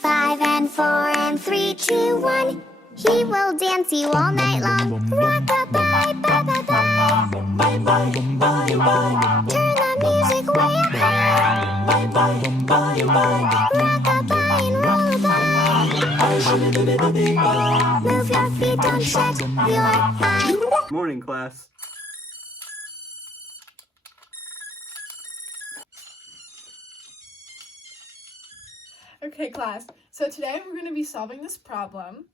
5 and 4 and 3, 2, 1. He will dance you all night long. Rock-a-bye, bye-bye-bye. Turn the music way up high. Rock-a-bye and roll-a-bye. Move your feet, don't shut your eye. Morning, class. Okay, class, so today we're going to be solving this problem.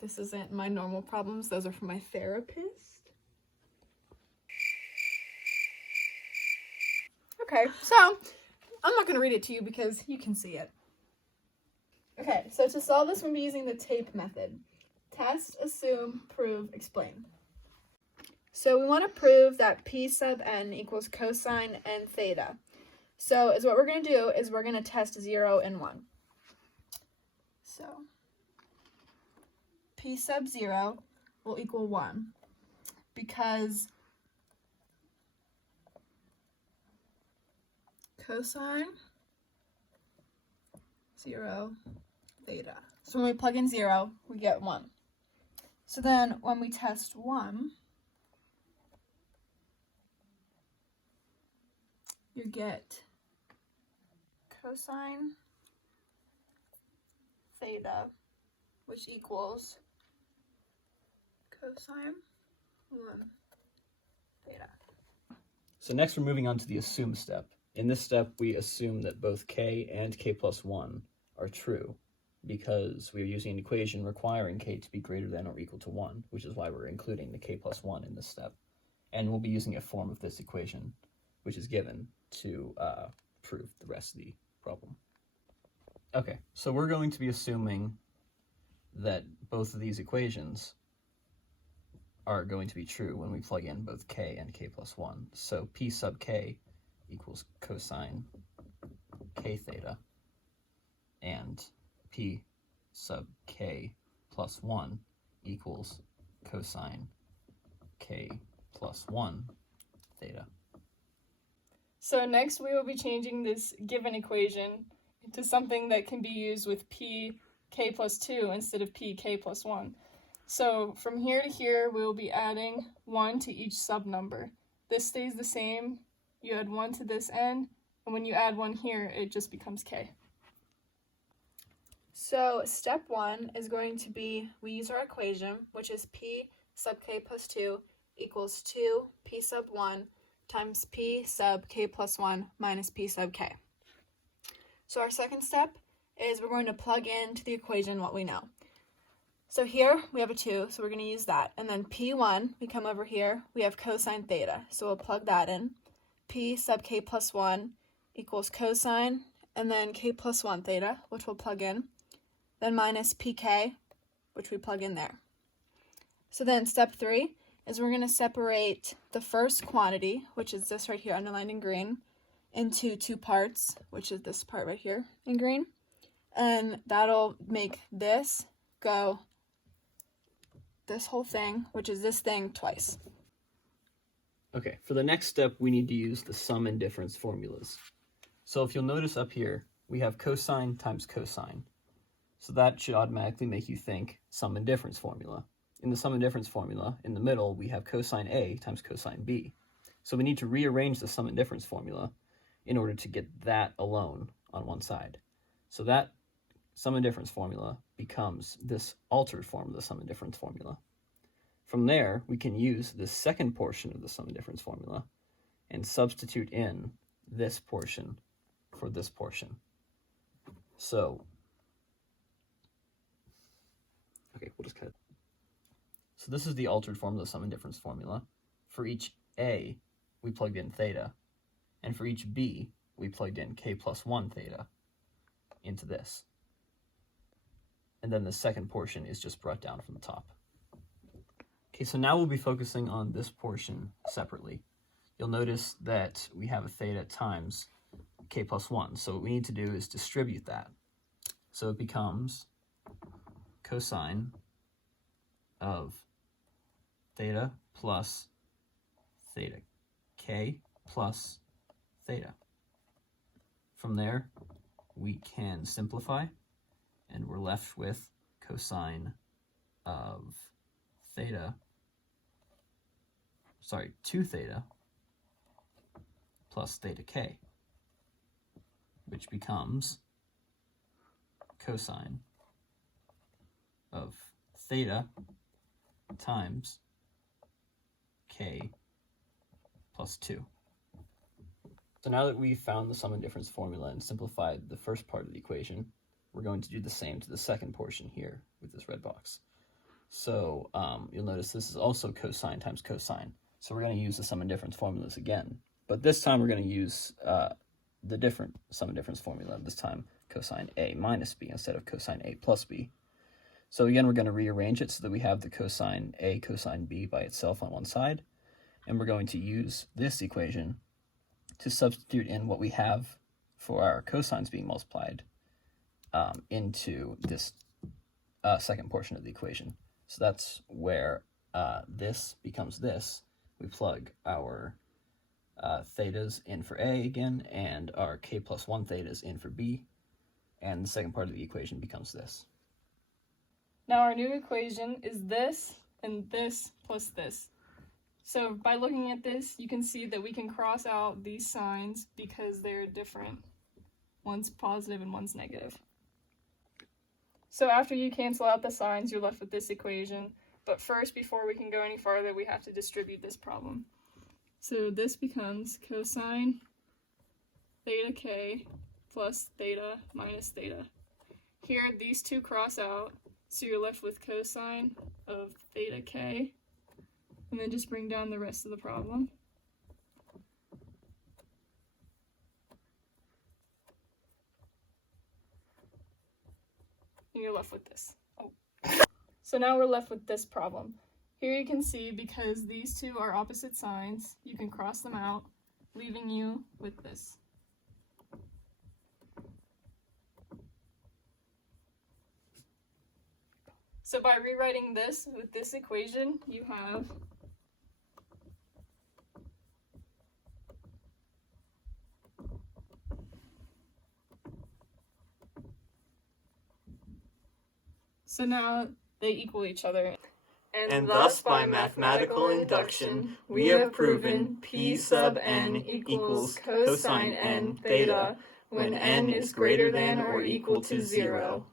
This isn't my normal problems, those are from my therapist. Okay, so I'm not going to read it to you because you can see it. Okay, so to solve this, we'll be using the tape method. Test, assume, prove, explain. So we want to prove that P sub n equals cosine n theta. So what we're going to do is we're going to test 0 and 1. So P sub 0 will equal 1 because cosine 0 theta. So when we plug in 0, we get 1. So then when we test 1, you get cosine theta, which equals cosine 1 theta. So next we're moving on to the assume step. In this step, we assume that both k and k plus 1 are true because we are using an equation requiring k to be greater than or equal to 1, which is why we're including the k plus 1 in this step. And we'll be using a form of this equation, which is given to prove the rest of the problem. Okay, so we're going to be assuming that both of these equations are going to be true when we plug in both k and k plus 1. So P sub k equals cosine k theta, and P sub k plus 1 equals cosine k plus 1 theta. So next we will be changing this given equation to something that can be used with p k plus 2 instead of p k plus 1. So from here to here, we will be adding 1 to each subnumber. This stays the same. You add 1 to this end, and when you add 1 here, it just becomes k. So step 1 is going to be, we use our equation, which is p sub k plus 2 equals 2 p sub 1 times p sub k plus 1 minus p sub k. So our second step is we're going to plug into the equation what we know. So here we have a 2, so we're going to use that. And then P1, we come over here, we have cosine theta. So we'll plug that in. P sub k plus 1 equals cosine, and then k plus 1 theta, which we'll plug in. Then minus pk, which we plug in there. So then step 3 is we're going to separate the first quantity, which is this right here underlined in green, into 2 parts, which is this part right here in green. And that'll make this go this whole thing, which is this thing, twice. Okay, for the next step, we need to use the sum and difference formulas. So if you'll notice up here, we have cosine times cosine. So that should automatically make you think sum and difference formula. In the sum and difference formula, in the middle, we have cosine A times cosine B. So we need to rearrange the sum and difference formula in order to get that alone on one side. So that sum and difference formula becomes this altered form of the sum and difference formula. From there, we can use the second portion of the sum and difference formula and substitute in this portion for this portion. So, okay, we'll just cut it. So this is the altered form of the sum and difference formula. For each A, we plugged in theta, and for each B, we plugged in k plus 1 theta into this. And then the second portion is just brought down from the top. Okay, so now we'll be focusing on this portion separately. You'll notice that we have a theta times k plus 1. So what we need to do is distribute that. So it becomes cosine of theta plus theta k plus theta. From there, we can simplify, and we're left with cosine of theta, 2 theta plus theta k, which becomes cosine of theta times k plus 2. So now that we've found the sum and difference formula and simplified the first part of the equation, we're going to do the same to the second portion here with this red box. So you'll notice this is also cosine times cosine. So we're going to use the sum and difference formulas again. But this time we're going to use the different sum and difference formula, this time cosine A minus B instead of cosine A plus B. So again, we're going to rearrange it so that we have the cosine A cosine B by itself on one side. And we're going to use this equation to substitute in what we have for our cosines being multiplied into this second portion of the equation. So that's where this becomes this. We plug our thetas in for A again, and our k plus 1 thetas in for B, and the second part of the equation becomes this. Now our new equation is this and this plus this. So by looking at this, you can see that we can cross out these signs because they're different. One's positive and one's negative. So after you cancel out the signs, you're left with this equation. But first, before we can go any farther, we have to distribute this problem. So this becomes cosine theta k plus theta minus theta. Here, these two cross out, so you're left with cosine of theta k, and then just bring down the rest of the problem. And you're left with this. So now we're left with this problem. Here you can see, because these two are opposite signs, you can cross them out, leaving you with this. So by rewriting this with this equation, you have so now they equal each other. And thus by mathematical induction, we have proven P sub n equals cosine n theta when n is greater than or equal to 0.